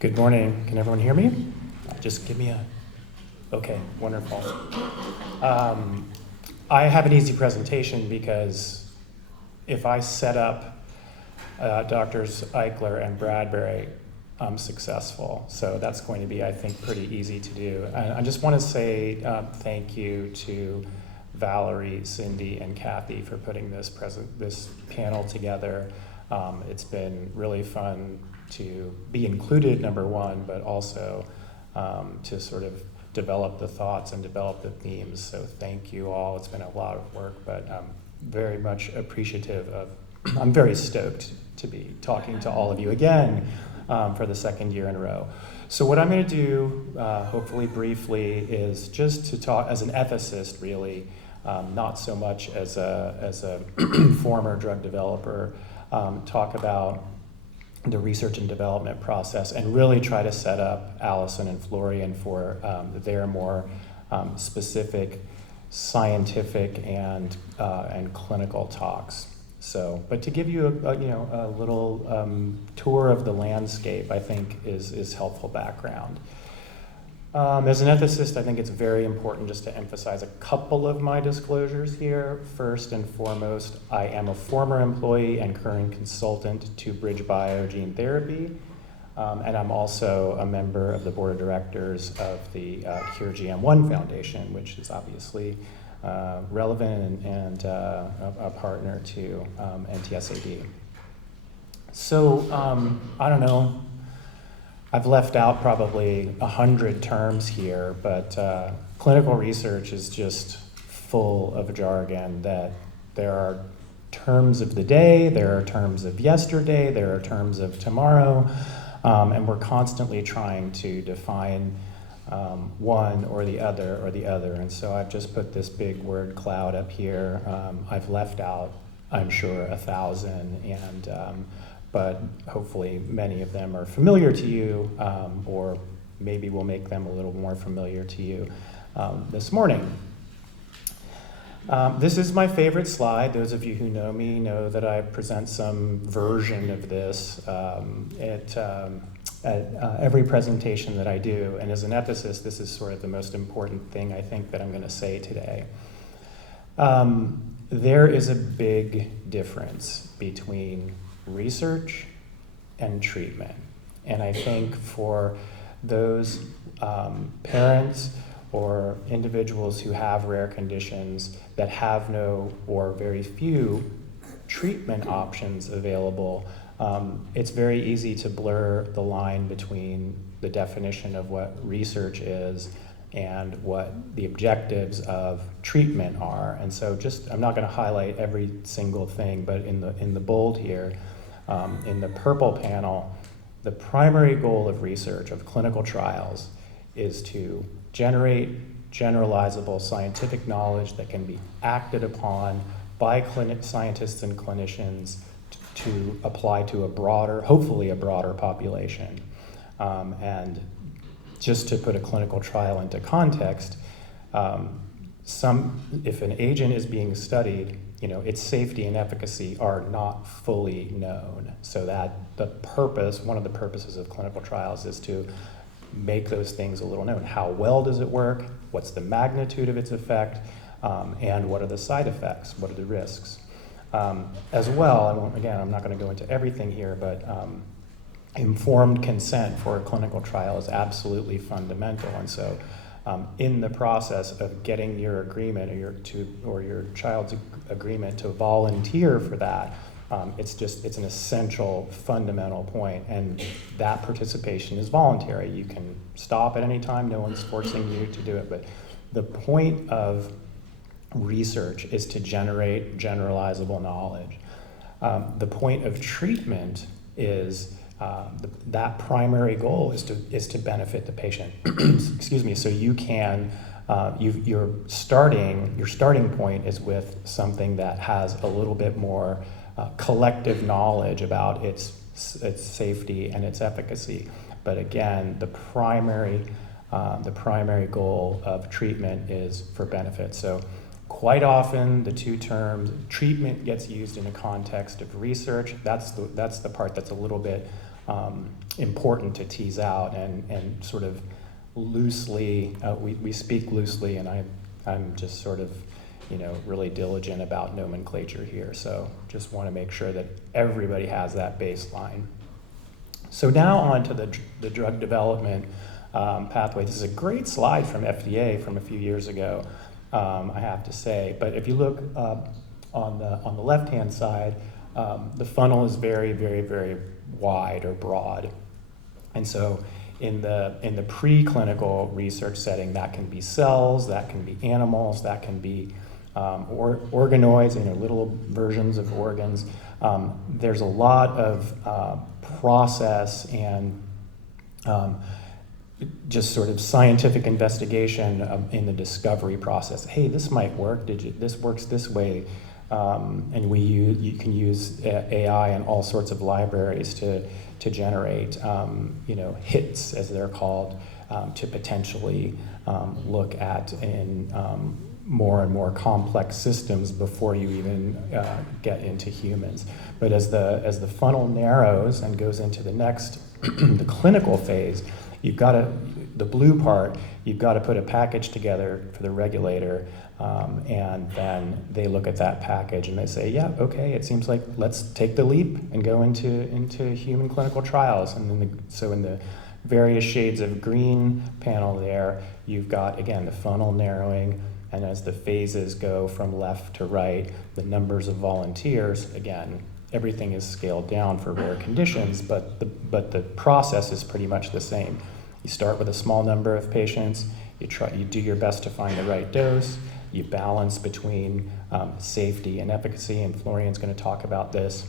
Good morning. Can everyone hear me? Just give me a... Okay, wonderful. I have an easy presentation because if I set up Drs. Eichler and Bradbury, I'm successful. So that's going to be, I think, pretty easy to do. And I just want to say thank you to Valerie, Cindy, and Kathy for putting this panel together. It's been really fun to be included, number one, but also to sort of develop the thoughts and develop the themes. So thank you all. It's been a lot of work, but I'm very much appreciative of, I'm very stoked to be talking to all of you again for the second year in a row. So what I'm going to do, hopefully briefly, is just to talk as an ethicist, really, not so much as a former drug developer, talk about the research and development process and really try to set up Allison and Florian for their more specific scientific and clinical talks. So, but to give you a little tour of the landscape, I think is helpful background. As an ethicist, I think it's very important just to emphasize a couple of my disclosures here. First and foremost, I am a former employee and current consultant to BridgeBio Gene Therapy, and I'm also a member of the board of directors of the Cure GM1 Foundation, which is obviously relevant and a partner to NTSAD. So, I don't know, I've left out probably 100 terms here, but clinical research is just full of jargon that there are terms of the day, there are terms of yesterday, there are terms of tomorrow, and we're constantly trying to define one or the other. And so I've just put this big word cloud up here. I've left out, I'm sure, 1,000, and but hopefully many of them are familiar to you, or maybe we'll make them a little more familiar to you this morning. This is my favorite slide. Those of you who know me know that I present some version of this at every presentation that I do. And as an ethicist, this is sort of the most important thing I think that I'm going to say today. There is a big difference between research and treatment. And I think for those parents or individuals who have rare conditions that have no or very few treatment options available, it's very easy to blur the line between the definition of what research is and what the objectives of treatment are. And so I'm not going to highlight every single thing, but in the bold here, in the purple panel, the primary goal of research, of clinical trials, is to generate generalizable scientific knowledge that can be acted upon by scientists and clinicians to apply to hopefully a broader population. And just to put a clinical trial into context, if an agent is being studied, its safety and efficacy are not fully known. So that one of the purposes of clinical trials is to make those things a little known. How well does it work? What's the magnitude of its effect? And what are the side effects? What are the risks? As well, I'm not going to go into everything here, but informed consent for a clinical trial is absolutely fundamental. And so in the process of getting your agreement or your child's agreement to volunteer for that, it's an essential fundamental point, and that participation is voluntary. You can stop at any time, no one's forcing you to do it, but the point of research is to generate generalizable knowledge. The point of treatment is that primary goal is to benefit the patient. Excuse me. So you can your starting point is with something that has a little bit more collective knowledge about its safety and its efficacy. But again, the primary goal of treatment is for benefit. So quite often the two terms treatment gets used in a context of research. That's the part that's a little bit important to tease out and sort of loosely, we speak loosely, and I'm just sort of, really diligent about nomenclature here. So just want to make sure that everybody has that baseline. So now on to the drug development pathway. This is a great slide from FDA from a few years ago, I have to say. But if you look on the left-hand side, the funnel is very, very, very wide or broad. And so in the preclinical research setting, that can be cells, that can be animals, that can be organoids, little versions of organs. There's a lot of process and just sort of scientific investigation in the discovery process. Hey, this might work. This works this way, and you can use AI and all sorts of libraries to generate hits, as they're called, to potentially look at in more and more complex systems before you even get into humans. But as the funnel narrows and goes into the next, the clinical phase, the blue part, you've got to put a package together for the regulator, and then they look at that package and they say, yeah, okay, it seems like let's take the leap and go into human clinical trials. And then so in the various shades of green panel there, you've got, again, the funnel narrowing, and as the phases go from left to right, the numbers of volunteers, again, everything is scaled down for rare conditions, but the process is pretty much the same. You start with a small number of patients, you do your best to find the right dose, you balance between safety and efficacy, and Florian's going to talk about this,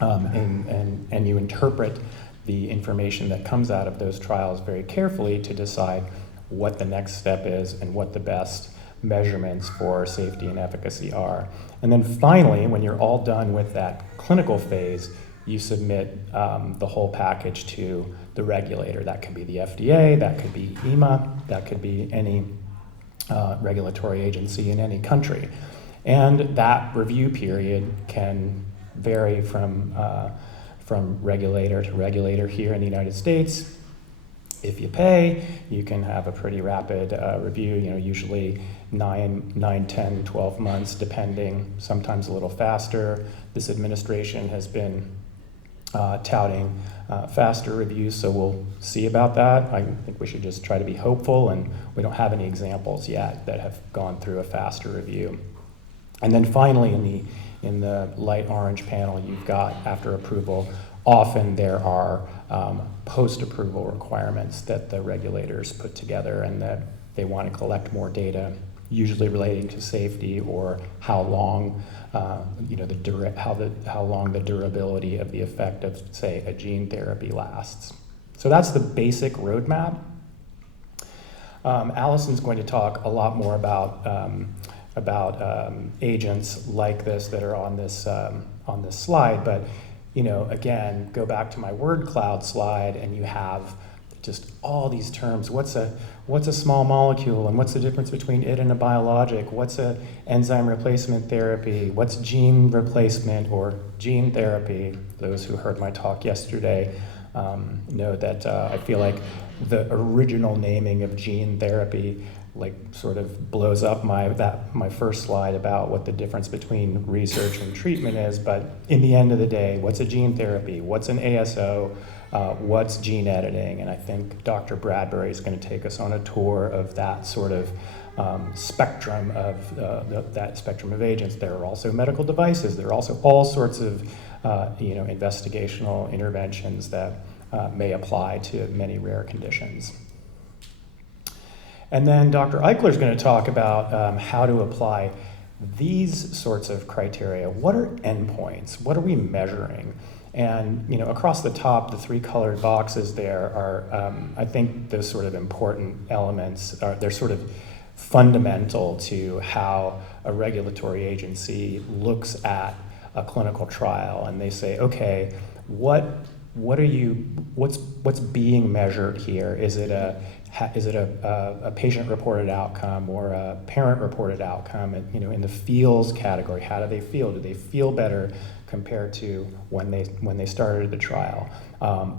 and you interpret the information that comes out of those trials very carefully to decide what the next step is and what the best measurements for safety and efficacy are. And then finally, when you're all done with that clinical phase, you submit the whole package to the regulator. That could be the FDA, that could be EMA, that could be any regulatory agency in any country. And that review period can vary from regulator to regulator. Here in the United States, if you pay, you can have a pretty rapid review, usually 9, 10, 12 months, depending, sometimes a little faster. This administration has been touting faster reviews, so we'll see about that. I think we should just try to be hopeful, and we don't have any examples yet that have gone through a faster review. And then finally, in the light orange panel, you've got, after approval, often there are post-approval requirements that the regulators put together, and that they want to collect more data, usually relating to safety or how long, how long the durability of the effect of, say, a gene therapy lasts. So that's the basic roadmap. Allison's going to talk a lot more about agents like this that are on this slide, but again, go back to my word cloud slide, and you have just all these terms. What's a small molecule, and what's the difference between it and a biologic? What's a enzyme replacement therapy? What's gene replacement or gene therapy? Those who heard my talk yesterday know that I feel like the original naming of gene therapy sort of blows up my first slide about what the difference between research and treatment is. But in the end of the day, what's a gene therapy? What's an ASO? What's gene editing? And I think Dr. Bradbury is going to take us on a tour of that sort of spectrum of agents. There are also medical devices. There are also all sorts of investigational interventions that may apply to many rare conditions. And then Dr. Eichler is going to talk about how to apply these sorts of criteria. What are endpoints? What are we measuring? And across the top, the 3 colored boxes there are, I think, those sort of important elements. They're sort of fundamental to how a regulatory agency looks at a clinical trial, and they say, okay, what's being measured here? Is it a patient-reported outcome or a parent-reported outcome? In the feels category, how do they feel? Do they feel better compared to when they started the trial?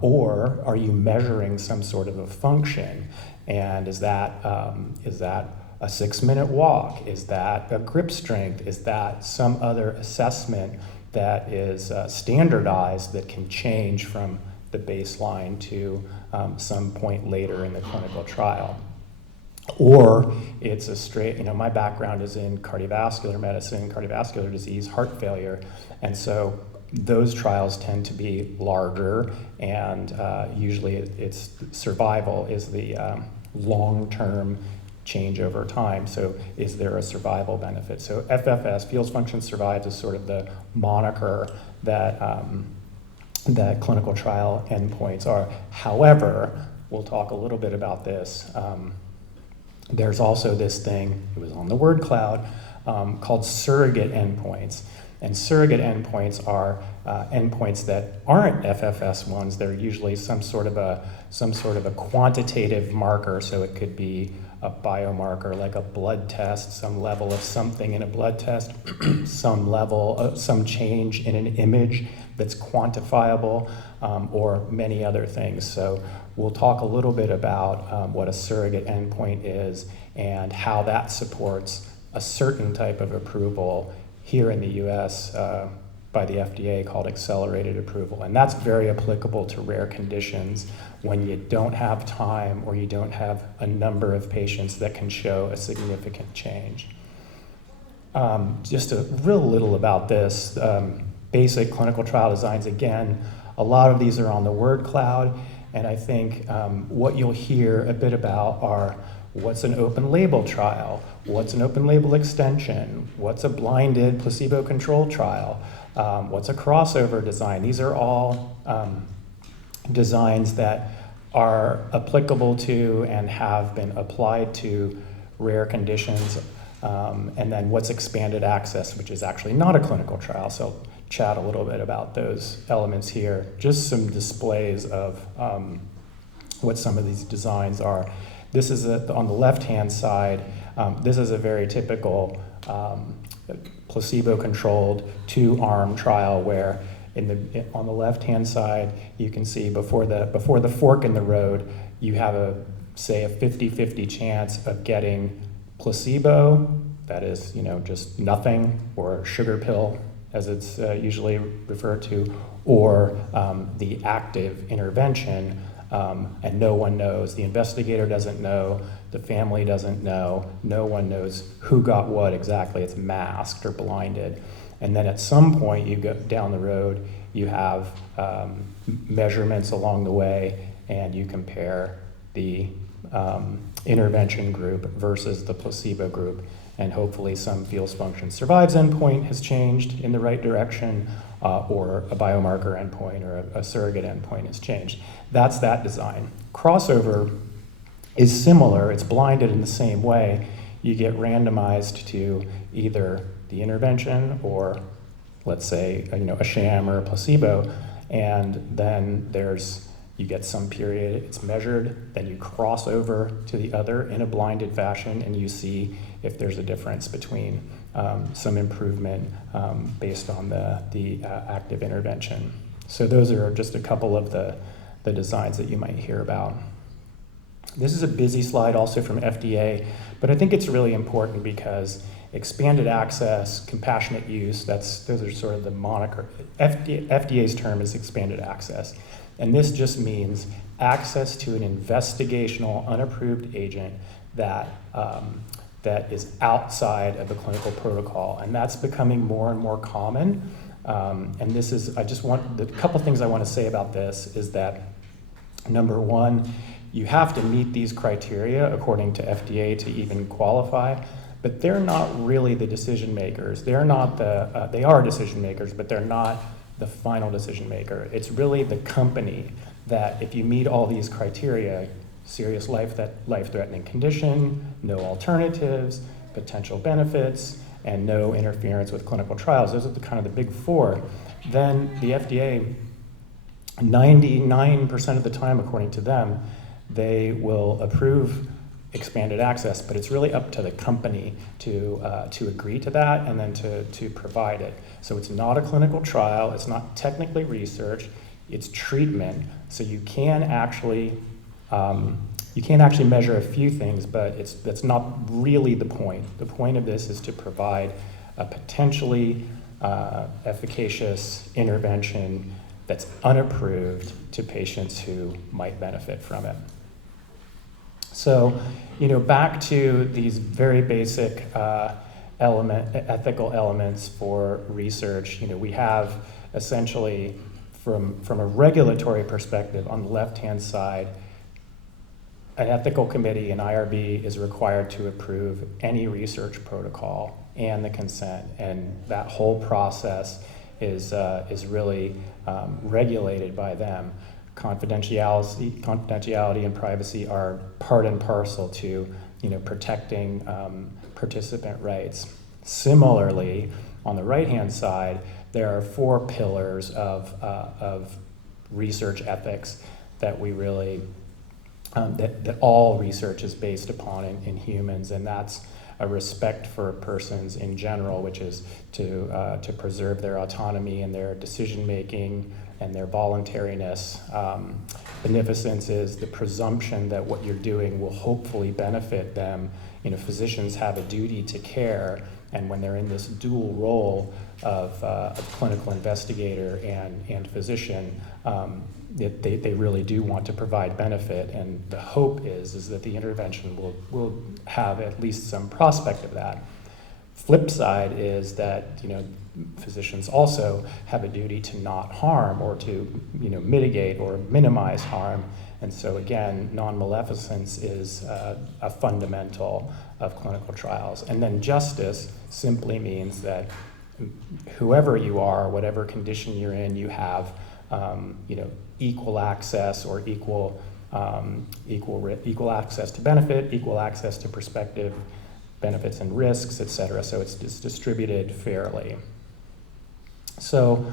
Or are you measuring some sort of a function? And is that a 6-minute walk? Is that a grip strength? Is that some other assessment that is standardized that can change from the baseline to some point later in the clinical trial? Or it's a straight, my background is in cardiovascular medicine, cardiovascular disease, heart failure, and so those trials tend to be larger, and usually it's survival is the long-term change over time. So is there a survival benefit? So FFS, feels function survives, is sort of the moniker that that clinical trial endpoints are. However, we'll talk a little bit about this. There's also this thing, it was on the word cloud, called surrogate endpoints. And surrogate endpoints are endpoints that aren't FFS ones. They're usually some sort of a quantitative marker. So it could be a biomarker like a blood test, some level of something in a blood test, some level of some change in an image that's quantifiable, or many other things. So we'll talk a little bit about what a surrogate endpoint is and how that supports a certain type of approval here in the US by the FDA called accelerated approval. And that's very applicable to rare conditions when you don't have time or you don't have a number of patients that can show a significant change. Just a real little about this. Basic clinical trial designs, again, a lot of these are on the word cloud, and I think what you'll hear a bit about are what's an open label trial, what's an open label extension, what's a blinded placebo-controlled trial, what's a crossover design. These are all designs that are applicable to and have been applied to rare conditions, and then what's expanded access, which is actually not a clinical trial. So I'll chat a little bit about those elements here. Just some displays of what some of these designs are. This is on the left-hand side. This is a very typical placebo-controlled 2-arm trial where on the left-hand side you can see before the fork in the road you have say a 50-50 chance of getting placebo, that is just nothing, or sugar pill as it's usually referred to, or the active intervention. And no one knows. The investigator doesn't know. The family doesn't know. No one knows who got what exactly. It's masked or blinded. And then at some point, you go down the road, you have measurements along the way, and you compare the intervention group versus the placebo group. And hopefully some feels function survives endpoint has changed in the right direction, or a biomarker endpoint or a surrogate endpoint has changed. That's that design. Crossover is similar. It's blinded in the same way. You get randomized to either the intervention or, let's say, a sham or a placebo, and then you get some period, it's measured, then you cross over to the other in a blinded fashion, and you see if there's a difference between some improvement based on the active intervention. So those are just a couple of the designs that you might hear about. This is a busy slide also from FDA, but I think it's really important because expanded access, compassionate use, those are sort of the moniker. FDA's term is expanded access. And this just means access to an investigational, unapproved agent that is outside of the clinical protocol. And that's becoming more and more common. And the couple things I want to say about this is that, number one, you have to meet these criteria according to FDA to even qualify, but they're not really the decision makers. They are decision makers, but they're not the final decision maker. It's really the company that if you meet all these criteria, serious life-threatening condition, no alternatives, potential benefits, and no interference with clinical trials, those are kind of the big four, then the FDA, 99% of the time, according to them, they will approve expanded access, but it's really up to the company to agree to that and then to provide it. So it's not a clinical trial, it's not technically research, it's treatment. So you can actually measure a few things, but that's not really the point. The point of this is to provide a potentially efficacious intervention that's unapproved to patients who might benefit from it. So, back to these very basic ethical elements for research. We have essentially, from a regulatory perspective, on the left-hand side, an ethical committee, an IRB, is required to approve any research protocol and the consent, and that whole process is really regulated by them. Confidentiality and privacy are part and parcel to protecting participant rights. Similarly, on the right-hand side, there are 4 pillars of research ethics that we really that all research is based upon in humans, and that's a respect for persons in general, which is to preserve their autonomy and their decision-making and their voluntariness. Beneficence is the presumption that what you're doing will hopefully benefit them. Physicians have a duty to care, and when they're in this dual role of clinical investigator and physician, they really do want to provide benefit, and the hope is that the intervention will have at least some prospect of that. Flip side is that physicians also have a duty to not harm or to mitigate or minimize harm, and so again, non-maleficence is a fundamental of clinical trials. And then justice simply means that whoever you are, whatever condition you're in, you have equal access or equal access to benefit, equal access to prospective benefits and risks, et cetera. So it's distributed fairly. So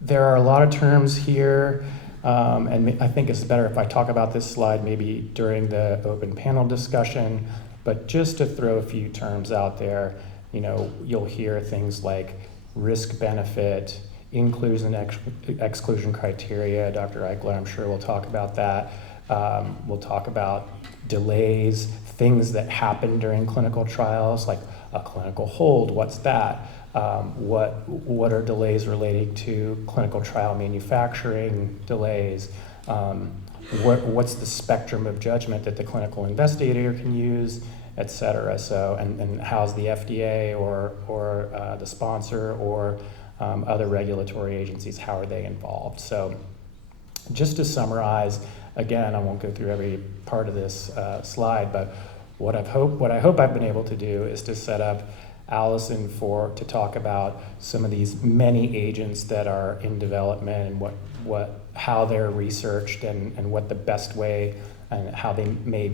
there are a lot of terms here, and I think it's better if I talk about this slide maybe during the open panel discussion, but just to throw a few terms out there, you'll hear things like risk-benefit, inclusion and exclusion criteria. Dr. Eichler, I'm sure, will talk about that. We'll talk about delays, things that happen during clinical trials, like a clinical hold. What's that? What are delays relating to clinical trial manufacturing delays? What's the spectrum of judgment that the clinical investigator can use, et cetera? So, and how's the FDA or the sponsor or other regulatory agencies, how are they involved? So just to summarize, again, I won't go through every part of this slide, but what I hope I've been able to do is to set up Allison to talk about some of these many agents that are in development and how they're researched and what the best way and how they may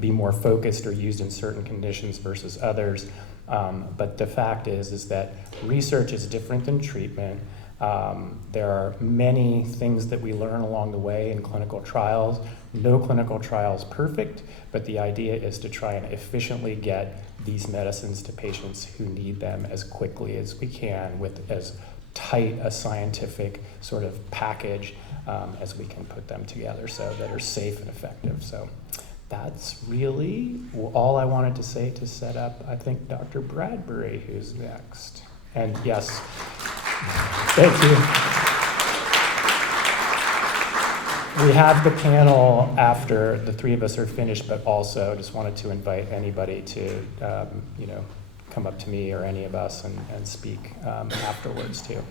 be more focused or used in certain conditions versus others. But the fact is that research is different than treatment. There are many things that we learn along the way in clinical trials. No clinical trial is perfect, but the idea is to try and efficiently get these medicines to patients who need them as quickly as we can with as tight a scientific sort of package as we can put them together so that are safe and effective. So that's really all I wanted to say to set up, I think, Dr. Bradbury, who's next. And yes, thank you. We have the panel after the 3 of us are finished, but also just wanted to invite anybody to, come up to me or any of us and speak afterwards too.